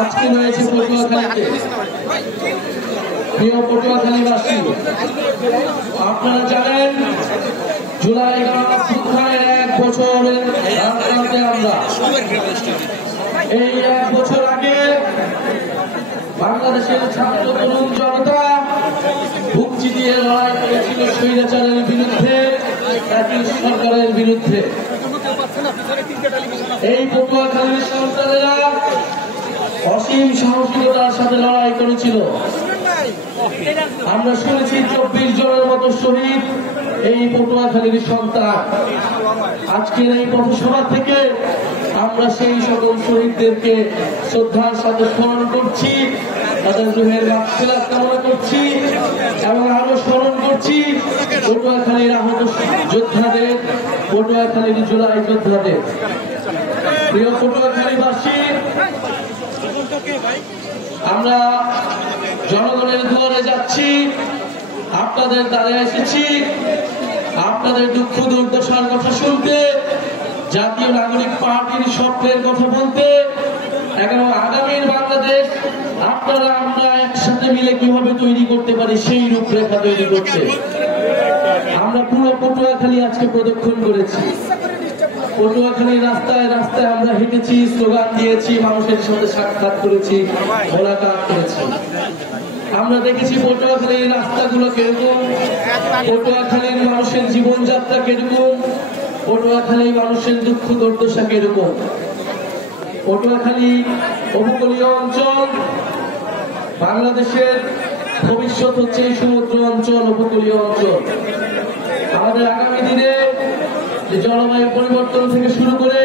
আজকে রয়েছে পটুয়াখালীতে। প্রিয় পটুয়াখালীবাসী, আপনারা জানেন জুলাই গণঅভ্যুত্থানের 1 বছরের প্রান্তে আমরা এই 1 বছর আগে বাংলাদেশের ছাত্র তরুণ জনতা বুকচি দিয়ে লড়াই করেছিল স্বৈরাচারের বিরুদ্ধে, একই সরকারের বিরুদ্ধে। এই পটুয়াখালীর সন্তানেরা অসীম সাহসিকতার সাথে লড়াই করেছিল। আমরা শুনেছি 24 জনের মতো শহীদ এই পটুয়াখালীর সন্তান। আজকের এই পথসভা থেকে আমরা সেই সকল শহীদদেরকে শ্রদ্ধার সাথে স্মরণ করছি, তাদের রুহের মাগফিরাত কামনা করছি এবং আরো স্মরণ করছি পটুয়াখালীর আহত যোদ্ধাদের, পটুয়াখালীর জুলাই যোদ্ধাদের। প্রিয় পটুয়াখালীবাসী, আমরা জনগণের দুয়ারে যাচ্ছি, আপনাদের দ্বারে এসেছি আপনাদের দুঃখ দুর্দশার কথা শুনতে, জাতীয় নাগরিক পার্টির স্বপ্নের কথা বলতে, এখন আগামীর বাংলাদেশ আপনারা আমরা একসাথে মিলে কিভাবে তৈরি করতে পারি সেই রূপরেখা তৈরি করতে আমরা পুরো পটুয়াখালী আজকে প্রদক্ষিণ করেছি। পটুয়াখালী রাস্তায় রাস্তায় আমরা হেঁটেছি, স্লোগান দিয়েছি, মানুষের সাথে সাক্ষাৎ করেছি, মোলাকাত করেছি। আমরা দেখেছি পটুয়াখালীর রাস্তাগুলো কিরকম, পটুয়াখালীর মানুষের জীবনযাত্রা কিরকম, পটুয়াখালী মানুষের দুঃখ দুর্দশা কিরকম। পটুয়াখালী উপকূলীয় অঞ্চল, বাংলাদেশের ভবিষ্যৎ হচ্ছে এই সমুদ্র অঞ্চল, উপকূলীয় অঞ্চল। আমাদের আগামী দিনে যে জলবায়ু পরিবর্তন থেকে শুরু করে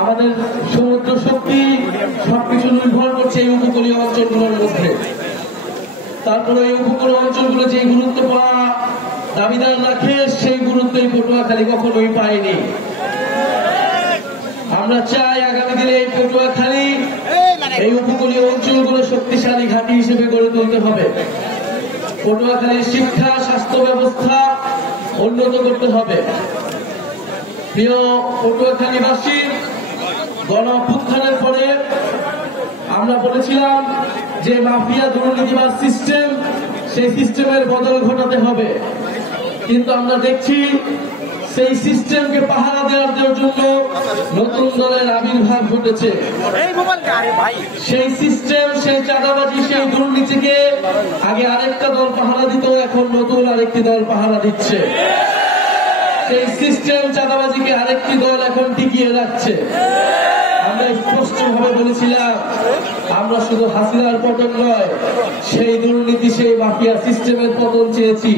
আমাদের সমুদ্র শক্তি সবকিছু নির্ভর করছে এই উপকূলীয় অঞ্চলগুলোর মধ্যে। তারপরে এই উপকূলীয় অঞ্চলগুলো যে গুরুত্ব পাওয়া দাবিদার রাখে, সেই গুরুত্ব এই পটুয়াখালী কখনোই পায়নি। আমরা চাই আগামী দিনে এই পটুয়াখালী এই উপকূলীয় অঞ্চলগুলো শক্তিশালী ঘাঁটি হিসেবে গড়ে তুলতে হবে। পটুয়াখালীর শিক্ষা স্বাস্থ্য ব্যবস্থা উন্নত করতে হবে। প্রিয় পটুয়াখালীবাসী, গণঅভ্যুত্থানের পরে আমরা বলেছিলাম যে মাফিয়া দুর্নীতিবাদ সিস্টেম, সেই সিস্টেমের বদল ঘটাতে হবে, কিন্তু আমরা দেখছি সেই সিস্টেমকে পাহারা দেওয়ার জন্য নতুন দলের আবির্ভাব ঘটেছে। সেই সিস্টেম, সেই চাঁদাবাজি, সেই দুর্নীতিকে আগে আরেকটা দল পাহারা দিত, এখন নতুন আরেকটি দল পাহারা দিচ্ছে। সেই সিস্টেম চাঁদাবাজিকে আরেকটি দল এখন টিকিয়ে রাখছে। আমরা স্পষ্টভাবে বলেছিলাম আমরা শুধু হাসিনার পতন নয়, সেই দুর্নীতি, সেই মাফিয়া সিস্টেমের পতন চেয়েছি।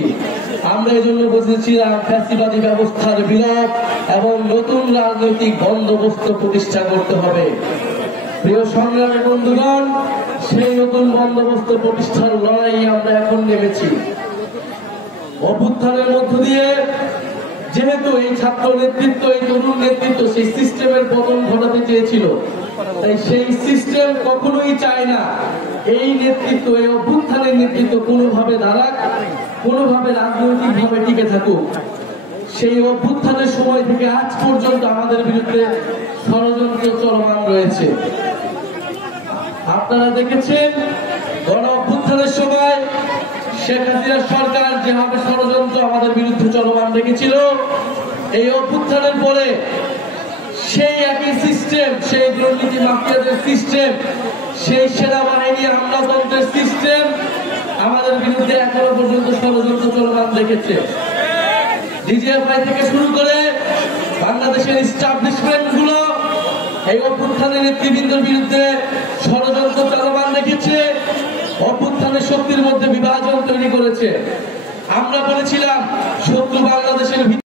আমরা এই জন্য বলেছিলাম ফ্যাসিবাদী ব্যবস্থার বিলোপ এবং নতুন রাজনৈতিক বন্দোবস্ত প্রতিষ্ঠা করতে হবে। প্রিয় সংগ্রামী বন্ধুগণ, সেই নতুন বন্দোবস্ত প্রতিষ্ঠার লড়াই আমরা এখন নেমেছি। অভ্যুত্থানের মধ্য দিয়ে যেহেতু এই ছাত্র নেতৃত্ব, এই তরুণ নেতৃত্ব সেই সিস্টেমের পতন ঘটাতে চেয়েছিল, তাই সেই সিস্টেম কখনোই চায় না এই নেতৃত্ব, এই অভ্যুত্থানের নেতৃত্ব কোনোভাবে দাঁড়াক, কোনোভাবে রাজনৈতিকভাবে টিকে থাকুক। সেই অভ্যুত্থানের সময় থেকে আজ পর্যন্ত আমাদের বিরুদ্ধে ষড়যন্ত্র চলমান রয়েছে। আপনারা দেখেছেন গণ অভ্যুত্থানের সময় শেখ হাসিনার সরকার যেভাবে ষড়যন্ত্র আমাদের বিরুদ্ধে চলমান রেখেছিল, এই অভ্যুত্থানের পরে সেই একই সিস্টেম, সেই দুর্নীতি মাফিয়াদের সিস্টেম, সেই সেনাবাহিনী আমলাতন্ত্রের সিস্টেম আমাদের বিরুদ্ধে এখনো পর্যন্ত ষড়যন্ত্র চলমান রেখেছে। ডিজিএফআই থেকে শুরু করে বাংলাদেশের এস্টাবলিশমেন্ট গুলো এই অভ্যুত্থানের নেতৃবৃন্দের বিরুদ্ধে ষড়যন্ত্র চলমান রেখেছে, অভ্যুত্থানের শক্তির মধ্যে বিভাজন তৈরি করেছে। আমরা বলেছিলাম শত্রু বাংলাদেশের